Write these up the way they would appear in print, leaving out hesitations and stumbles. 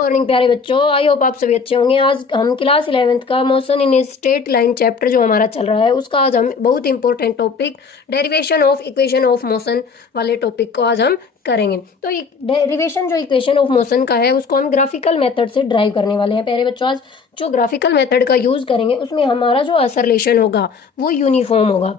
Morning प्यारे बच्चों, I hope आप सभी अच्छे होंगे। आज हम क्लास 11th का motion in straight line chapter जो हमारा चल रहा है उसका आज हम बहुत important topic derivation of equation of motion वाले टॉपिक को आज हम करेंगे। तो डेरिवेशन जो इक्वेशन ऑफ मोशन का है उसको हम ग्राफिकल मेथड से ड्राइव करने वाले हैं। प्यारे बच्चों, आज जो ग्राफिकल मेथड का यूज करेंगे उसमें हमारा जो असरलेशन होगा वो यूनिफॉर्म होगा।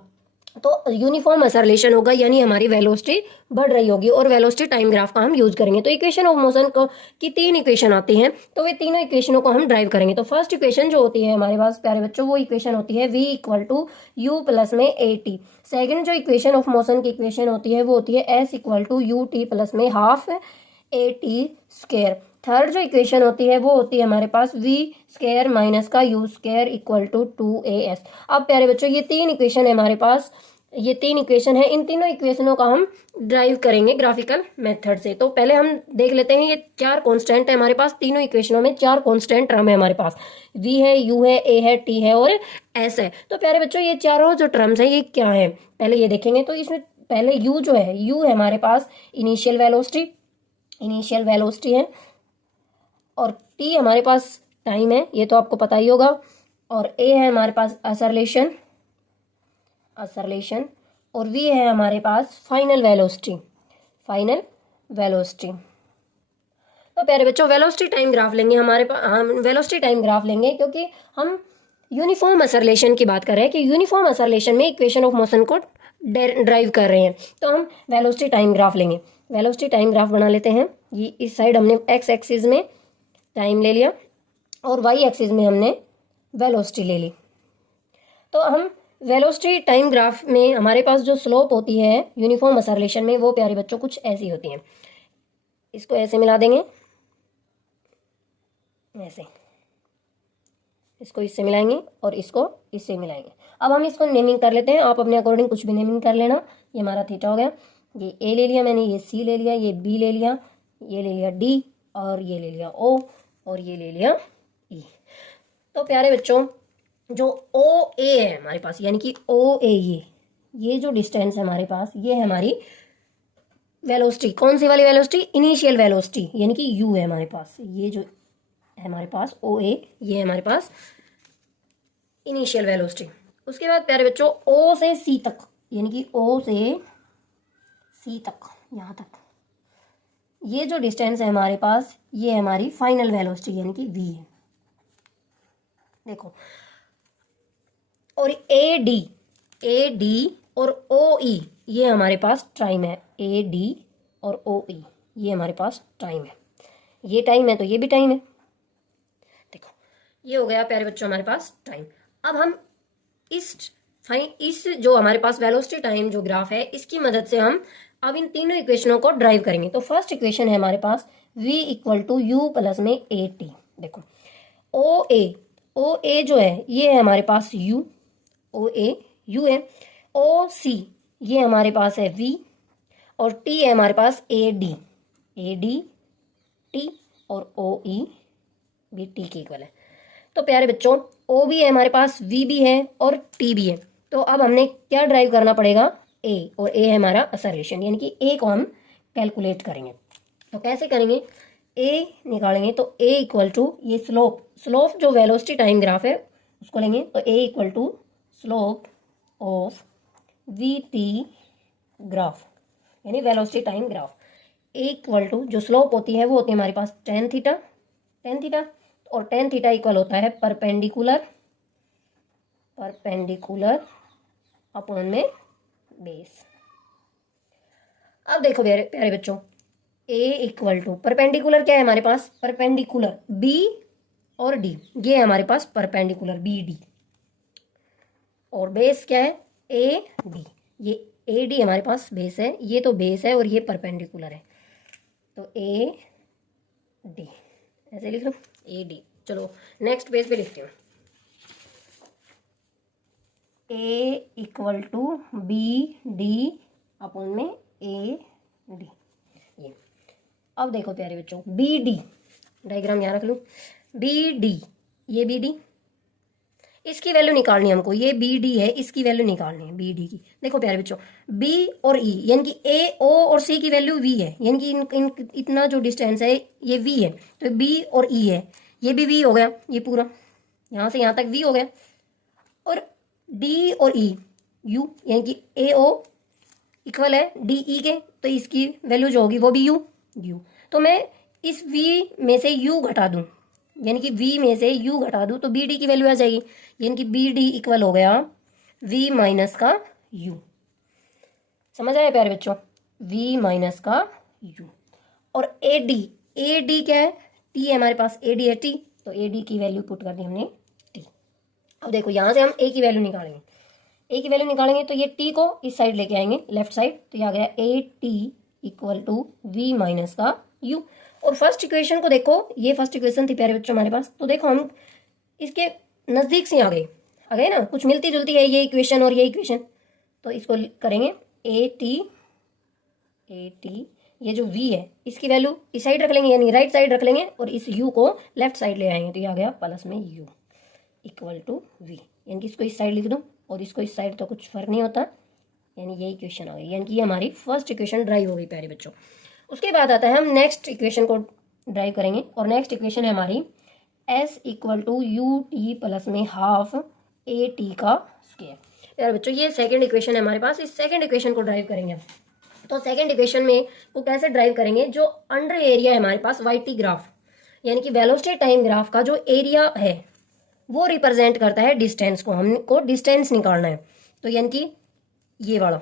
तो यूनिफॉर्म असरलेशन होगा यानी हमारी वेलोसिटी बढ़ रही होगी और वेलोसिटी टाइम ग्राफ का हम यूज करेंगे। तो इक्वेशन ऑफ मोशन को की 3 इक्वेशन आती हैं, तो वे तीनों इक्वेशनों को हम ड्राइव करेंगे। तो फर्स्ट इक्वेशन जो होती है हमारे पास प्यारे बच्चों वो इक्वेशन होती है v equal to u plus में ए टी। सेकेंड जो इक्वेशन ऑफ मोशन की इक्वेशन होती है वो होती है s equal to u t plus में half a t square. Third जो इक्वेशन होती है वो होती है हमारे पास v स्क्वायर माइनस का u square equal to 2as। अब प्यारे बच्चों ये 3 इक्वेशन है हमारे पास, ये 3 इक्वेशन है। इन तीनों इक्वेशनों का हम ड्राइव करेंगे ग्राफिकल मेथड से। तो पहले हम देख लेते हैं, ये 4 कांस्टेंट है हमारे पास। तीनों इक्वेशनों में 4 कांस्टेंट टर्म है हमारे पास, v है, u है, a है, t है और s है। तो प्यारे बच्चों ये चारों जो टर्म्स हैं ये क्या है पहले ये देखेंगे। तो इसमें पहले u जो है, u है हमारे पास इनिशियल वेलोसिटी है, और t हमारे पास टाइम है, ये तो आपको पता ही होगा, और a है हमारे पास असरलेशन, और v है हमारे पास फाइनल वेलोसिटी। तो प्यारे बच्चों वेलोसिटी टाइम ग्राफ लेंगे हमारे पास, हम वेलोसिटी टाइम ग्राफ लेंगे क्योंकि हम यूनिफॉर्म असरलेशन की बात कर रहे हैं कि यूनिफॉर्म असरलेशन में इक्वेशन ऑफ मोशन को ड्राइव कर रहे हैं। तो हम वेलोसिटी टाइम ग्राफ लेंगे। वेलोसिटी टाइम ग्राफ बना लेते हैं। ये इस साइड हमने एक्स एक्सिस में टाइम ले लिया और वाई एक्सिस में हमने वेलोसिटी ले ली। तो हम वेलोसिटी टाइम ग्राफ में हमारे पास जो स्लोप होती है यूनिफॉर्म असरलेशन में वो प्यारे बच्चों कुछ ऐसी होती हैं। इसको ऐसे मिला देंगे, ऐसे, इसको इससे मिलाएंगे और इसको इससे मिलाएंगे। अब हम इसको नेमिंग कर लेते हैं, आप अपने अकॉर्डिंग कुछ भी नेमिंग कर लेना। ये हमारा थीटा हो गया, ये ए ले लिया मैंने, ये सी ले लिया, ये बी ले लिया, ये ले लिया डी, और ये ले लिया ओ, और ये ले लिया ई। तो प्यारे बच्चों जो ओ ए है हमारे पास, यानी कि ओ ए, ये जो डिस्टेंस है हमारे पास, ये है हमारी वेलोसिटी। कौन सी वाली वेलोसिटी? इनिशियल वेलोसिटी, यानी कि यू है हमारे पास। ये जो है हमारे पास ओ ए, ये है हमारे पास इनिशियल वेलोसिटी। उसके बाद प्यारे बच्चों ओ से सी तक, यानी कि ओ से सी तक, यहाँ तक ये जो डिस्टेंस है हमारे पास, ये है हमारी फाइनल वेलोसिटी, यानी कि वी है। देखो, और ए डी और ओ ई ये हमारे पास टाइम है। ए डी और ओ ई ये हमारे पास टाइम है। ये टाइम है तो ये भी टाइम है। देखो ये हो गया प्यारे बच्चों हमारे पास टाइम। अब हम इस जो हमारे पास वेलोसिटी टाइम जो ग्राफ है इसकी मदद से हम अब इन तीनों इक्वेशनों को ड्राइव करेंगे। तो फर्स्ट इक्वेशन है हमारे पास v equal to u plus में ए टी। देखो ओ ए जो है ये है हमारे पास u, ओ ए यू है, ओ सी ये हमारे पास है v, और t है हमारे पास ए डी टी, और ओ ई भी t के इक्वल है। तो प्यारे बच्चों o भी है हमारे पास, v भी है और t भी है। तो अब हमने क्या ड्राइव करना पड़ेगा? a, और a है हमारा असरलेशन, यानी कि a को हम कैलकुलेट करेंगे। तो कैसे करेंगे? a निकालेंगे तो a इक्वल टू ये स्लोप जो वेलोसिटी टाइम ग्राफ है उसको लेंगे। तो a equal to slope of v t graph, यानी velocity time graph. a equal to जो स्लोप होती है वो होती है हमारे पास टेन थीटा, और टेन थीटा इक्वल होता है परपेंडिकुलर अपॉन में बेस। अब देखो प्यारे बच्चों a इक्वल टू परपेंडिकुलर क्या है हमारे पास? परपेंडिकुलर b और d, ये है हमारे पास परपेंडिकुलर बी डी, और बेस क्या है? A D. ये ए डी हमारे पास बेस है, ये तो बेस है और ये परपेंडिकुलर है, तो ए डी ऐसे लिख लो, ए डी। चलो नेक्स्ट पेज पे लिखते हैं। A equal to B D upon में ए डी। ये अब देखो प्यारे बच्चों बी डी, डायग्राम यहाँ रख लो, बी डी, ये बी डी, इसकी वैल्यू निकालनी है हमको, ये बी डी है, इसकी वैल्यू निकालनी है बी डी की। देखो प्यारे बच्चों, बी और ई यानी कि ए ओ और सी की वैल्यू वी है, यानी कि इतना जो डिस्टेंस है ये वी है, तो बी और ई है, ये भी वी हो गया, ये पूरा यहाँ से यहाँ तक वी हो गया। और डी और ई यू यानी कि ए ओ इक्वल है डी ई के, तो इसकी वैल्यू जो होगी वो भी यू यू। तो मैं इस वी में से यू घटा दूं, यानी कि v में से u घटा दूं तो बी डी की वैल्यू आ जाएगी, यानी कि बी डी इक्वल हो गया v माइनस का u। समझ आया प्यारे बच्चों, v माइनस का u। और ए डी क्या है, t है हमारे पास, ए डी है t, तो ए डी की वैल्यू पुट कर दी हमने t। अब देखो यहाँ से हम a की वैल्यू निकालेंगे, a की वैल्यू निकालेंगे तो ये t को इस साइड लेके आएंगे लेफ्ट साइड, तो ये आ गया a t equal to v minus का u। और फर्स्ट इक्वेशन को देखो, ये फर्स्ट इक्वेशन थी प्यारे बच्चों हमारे पास, तो देखो हम इसके नज़दीक से आ गए ना, कुछ मिलती जुलती है ये इक्वेशन और ये इक्वेशन, तो इसको करेंगे ए टी ये जो v है इसकी वैल्यू इस साइड रख लेंगे, यानी राइट साइड रख लेंगे, और इस u को लेफ्ट साइड ले आएंगे, तो ये आ गया प्लस में u इक्वल टू v, यानी कि इसको इस साइड लिख दूँ और इसको इस साइड, तो कुछ फर्क नहीं होता, यानी ये इक्वेशन आ गई, यानी कि ये हमारी फर्स्ट इक्वेशन ड्राइव हो गई प्यारे बच्चों। उसके बाद आता है हम नेक्स्ट इक्वेशन को ड्राइव करेंगे, और नेक्स्ट इक्वेशन है हमारी s equal to u t plus में हाफ ए टी का स्क्वायर। यार बच्चों ये सेकंड इक्वेशन है हमारे पास, इस सेकंड इक्वेशन को ड्राइव करेंगे। तो सेकंड इक्वेशन में वो कैसे ड्राइव करेंगे, जो अंडर एरिया है हमारे पास वाई टी ग्राफ, यानी कि वेलोसिटी टाइम ग्राफ का जो एरिया है वो रिप्रेजेंट करता है डिस्टेंस को, हमको डिस्टेंस निकालना है, तो यानी कि ये वाला,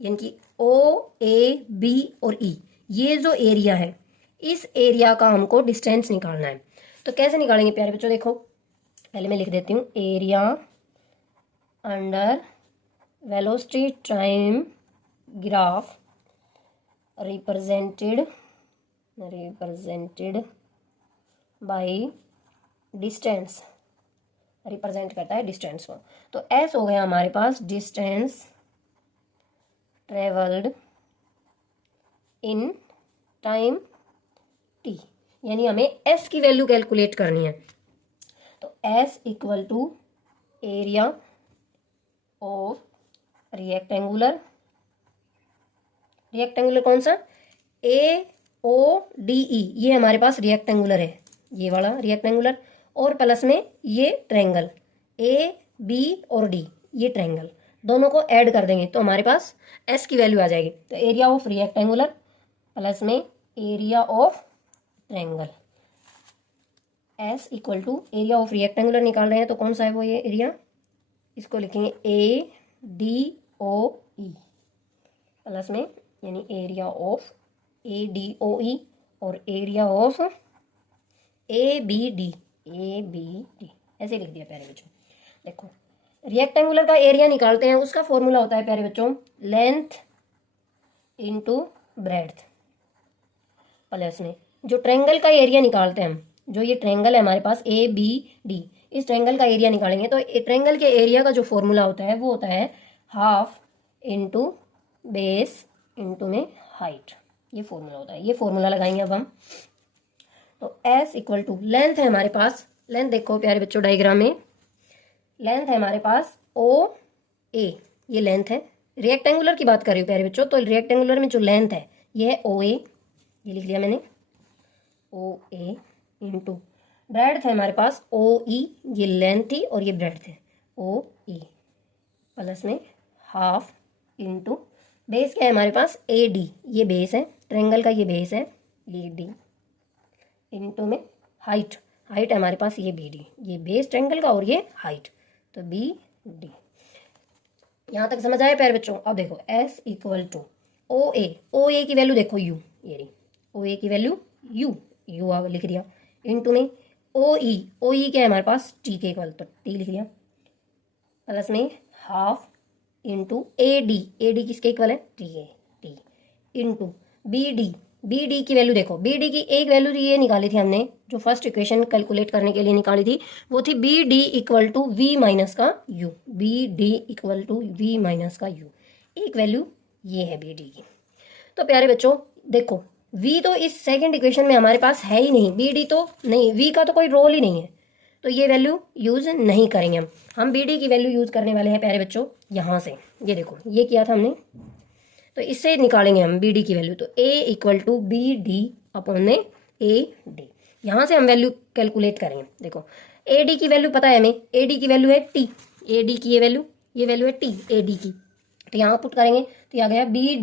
यानी कि ओ ए बी और ई, ये जो एरिया है इस एरिया का हमको डिस्टेंस निकालना है। तो कैसे निकालेंगे प्यारे बच्चों, देखो पहले मैं लिख देती हूँ, area under velocity time graph represented by distance, represent करता है डिस्टेंस को। तो एस हो गया हमारे पास distance travelled in time t, यानी हमें s की वैल्यू कैलकुलेट करनी है। तो s equal to area of rectangular कौन सा, ए ओ डी ई, ये हमारे पास रिएक्टेंगुलर है, ये वाला रिएक्टेंगुलर, और प्लस में ये ट्रायंगल ए बी और डी, ये ट्रायंगल दोनों को ऐड कर देंगे तो हमारे पास s की वैल्यू आ जाएगी। तो एरिया ऑफ रिएक्टेंगुलर प्लस में area of triangle, s equal to area of rectangular निकाल रहे हैं, तो कौन सा है वो ये एरिया, इसको लिखेंगे ए डी ओ ई प्लस में, यानी area of A D O E और area of A B D ऐसे लिख दिया प्यारे बच्चों। देखो रिएक्टेंगुलर का एरिया निकालते हैं, उसका फॉर्मूला होता है प्यारे बच्चों लेंथ इनटू ब्रेड्थ, प्लस में जो ट्रायंगल का एरिया निकालते हैं हम, जो ये ट्रायंगल है हमारे पास ए बी डी, इस ट्रायंगल का एरिया निकालेंगे, तो ट्रायंगल के एरिया का जो फॉर्मूला होता है वो होता है हाफ इनटू बेस इनटू में हाइट, ये फॉर्मूला होता है, ये फॉर्मूला लगाएंगे अब हम। तो s इक्वल टू लेंथ है हमारे पास, लेंथ देखो प्यारे बच्चों डायग्राम में, लेंथ है हमारे पास ओ ए, ये लेंथ है, रिएक्टेंगुलर की बात कर रही हूँ प्यारे बच्चों, तो रिएक्टेंगुलर में जो लेंथ है ये है ओ ए, ये लिख लिया मैंने ओ ए, इंटू ब्रेड्थ है हमारे पास ओ ई, ये लेंथ थी और ये ब्रेड्थ है ओ ई, प्लस में हाफ इंटू बेस क्या है हमारे पास ए डी, ये बेस है ट्रायंगल का, ये बेस है ए डी, इंटू में हाइट है हमारे पास ये बी डी, ये बेस ट्रायंगल का और ये हाइट, तो बी डी। यहाँ तक समझ आया प्यारे बच्चों। अब देखो s इक्वल टू ओ ए की वैल्यू देखो u, ये रही ओ ए की वैल्यू u लिख दिया, इंटू में ओ ई क्या है हमारे पास t के इक्वल, तो t लिख दिया, प्लस में हाफ इंटू ए डी किसके इक्वल है टी इंटू बी डी की वैल्यू देखो, बी डी की एक वैल्यू ये निकाली थी हमने, जो फर्स्ट इक्वेशन कैलकुलेट करने के लिए निकाली थी, वो थी B D equal to v minus का u, B D equal to v minus का यू, एक वैल्यू ये है बी डी की। तो प्यारे बच्चों देखो v तो इस सेकंड इक्वेशन में हमारे पास है ही नहीं, बी डी तो नहीं, v का तो कोई रोल ही नहीं है, तो ये वैल्यू यूज़ नहीं करेंगे हम बी डी की वैल्यू यूज़ करने वाले हैं प्यारे बच्चों यहाँ से। ये देखो ये किया था हमने, तो इससे निकालेंगे हम बी डी की वैल्यू। तो a equal to B D upon में ए डी, यहाँ से हम वैल्यू कैलकुलेट करेंगे। देखो ए डी की वैल्यू पता है हमें, ए डी की वैल्यू है टी, ए डी की ये वैल्यू है टी ए डी की। तो यहाँ पुट करेंगे तो यह आ गया बी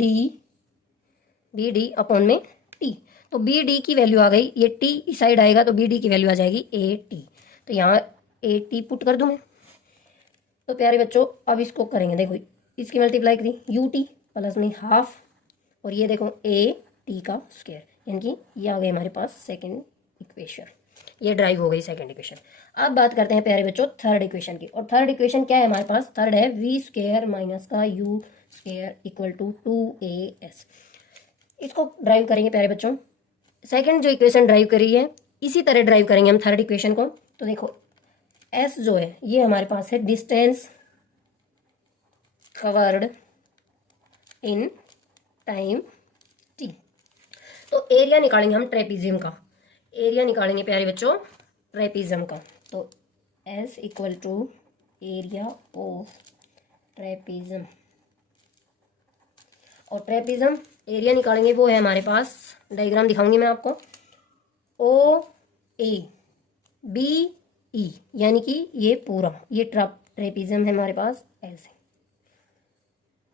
डी अपॉन में टी। तो बी डी की वैल्यू आ गई, ये टी इस साइड आएगा तो बी डी की वैल्यू आ जाएगी ए टी। तो यहाँ ए टी पुट कर दूँ मैं। तो प्यारे बच्चों अब इसको करेंगे, देखो इसकी मल्टीप्लाई करी यू टी प्लस में हाफ, और ये देखो ए टी का स्क्वायर, यानी कि ये आ गई हमारे पास सेकेंड इक्वेशन। ये ड्राइव हो गई सेकेंड इक्वेशन। अब बात करते हैं प्यारे बच्चों थर्ड इक्वेशन की। और थर्ड इक्वेशन क्या है हमारे पास, थर्ड है वी स्क्वायर माइनस का u square equal to 2as। इसको ड्राइव करेंगे प्यारे बच्चों। सेकंड जो इक्वेशन ड्राइव करी है इसी तरह ड्राइव करेंगे हम थर्ड इक्वेशन को। तो देखो s जो है ये हमारे पास है distance covered in time t। तो एरिया निकालेंगे हम ट्रेपीजियम का, एरिया निकालेंगे प्यारे बच्चों ट्रेपीजियम का। तो s equal to area of trapezium, और ट्रेपीजियम एरिया निकालेंगे वो है हमारे पास, डायग्राम दिखाऊंगी मैं आपको, ओ ए बी ई, यानी कि ये पूरा ये ट्रेपीजियम है हमारे पास, ऐसे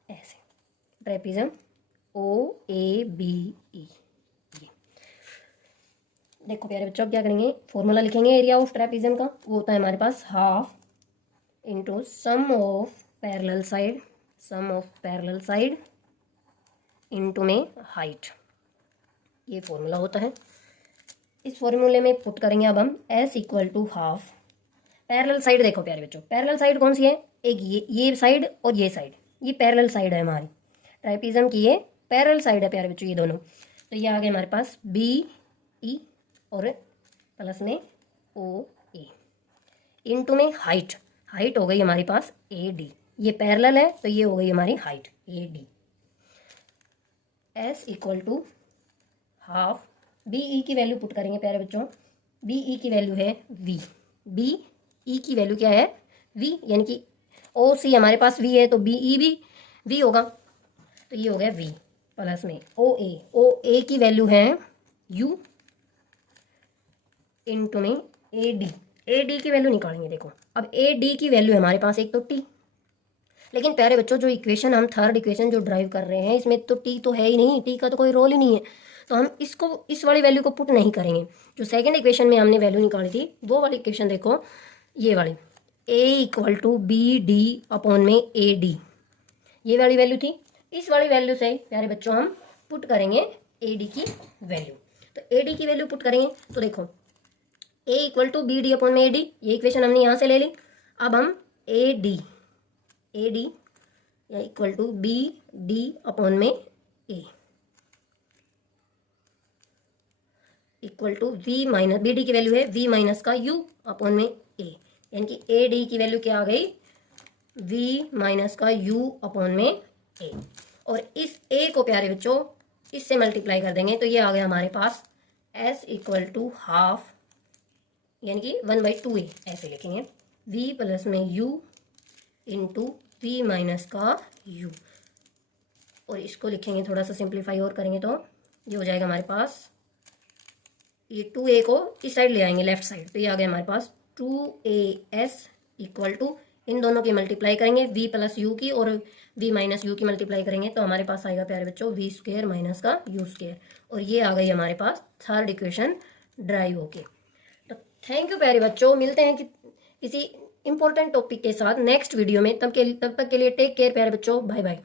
ऐसे trapezium O A B E. देखो प्यारे बच्चों क्या करेंगे, फॉर्मूला लिखेंगे एरिया ऑफ ट्रेपीजियम का, वो होता है हमारे पास half into sum of parallel side into में हाइट, ये फॉर्मूला होता है। इस फॉर्मूले में पुट करेंगे अब हम s equal to half parallel side. देखो प्यारे बच्चों पैरेलल साइड कौन सी है, एक ये साइड और ये साइड, ये पैरेलल साइड है हमारी ट्राइपीजियम की, ये पैरेलल साइड है प्यारे बच्चों ये दोनों। तो ये आ गए हमारे पास बी ई और प्लस में ओ ए इंटू में हाइट, हाइट हो गई हमारे पास ए डी, ये पैरेलल है तो ये हो गई हमारी height A D. Is equal to half B E की वैल्यू पुट करेंगे प्यारे बच्चों, बी ई की वैल्यू है वी, बी ई की वैल्यू क्या है वी, यानी कि ओ सी हमारे पास वी है तो बी ई भी वी होगा, तो ये हो गया वी प्लस में ओ ए की वैल्यू है यू इंटू में ए डी की वैल्यू निकालेंगे। देखो अब ए डी की वैल्यू हमारे पास एक तो टी, लेकिन प्यारे बच्चों जो इक्वेशन हम थर्ड इक्वेशन जो ड्राइव कर रहे हैं इसमें तो टी तो है ही नहीं, टी का तो कोई रोल ही नहीं है, तो हम इसको इस वाली वैल्यू को पुट नहीं करेंगे। जो सेकंड इक्वेशन में हमने वैल्यू निकाली थी वो वाली इक्वेशन देखो, ये वाली a equal to B D upon में ए डी, ये वाली वैल्यू थी। इस वाली वैल्यू से प्यारे बच्चों हम पुट करेंगे ए डी की वैल्यू। तो ए डी की वैल्यू पुट करेंगे तो देखो a equal to B D upon में ए डी, ये इक्वेशन हमने यहाँ से ले ली। अब हम ए डी या equal to B D upon में a equal to v minus, B D की वैल्यू है वी माइनस का यू अपॉन में ए, यानी कि ए डी की वैल्यू क्या आ गई वी माइनस का यू अपॉन में ए। और इस ए को प्यारे बच्चों इससे मल्टीप्लाई कर देंगे तो ये आ गया हमारे पास एस इक्वल टू हाफ, यानी कि 1/2a ऐसे लिखेंगे, v प्लस में u इंटू वी माइनस का u, और इसको लिखेंगे थोड़ा सा सिंप्लीफाई और करेंगे तो ये हो जाएगा हमारे पास, ये 2a को इस साइड ले आएंगे लेफ्ट साइड, तो ये आ गया हमारे पास 2as इक्वल टू इन दोनों की मल्टीप्लाई करेंगे v प्लस यू की और v माइनस यू की मल्टीप्लाई करेंगे तो हमारे पास आएगा प्यारे बच्चों v स्क्वायर माइनस का u स्क्वायर, और ये आ गई हमारे पास थर्ड इक्वेशन ड्राइव होके। तो थैंक यू प्यारे बच्चों, मिलते हैं कि किसी इंपॉर्टेंट टॉपिक के साथ नेक्स्ट वीडियो में, तब तक के लिए टेक केयर प्यारे बच्चों, बाय बाय।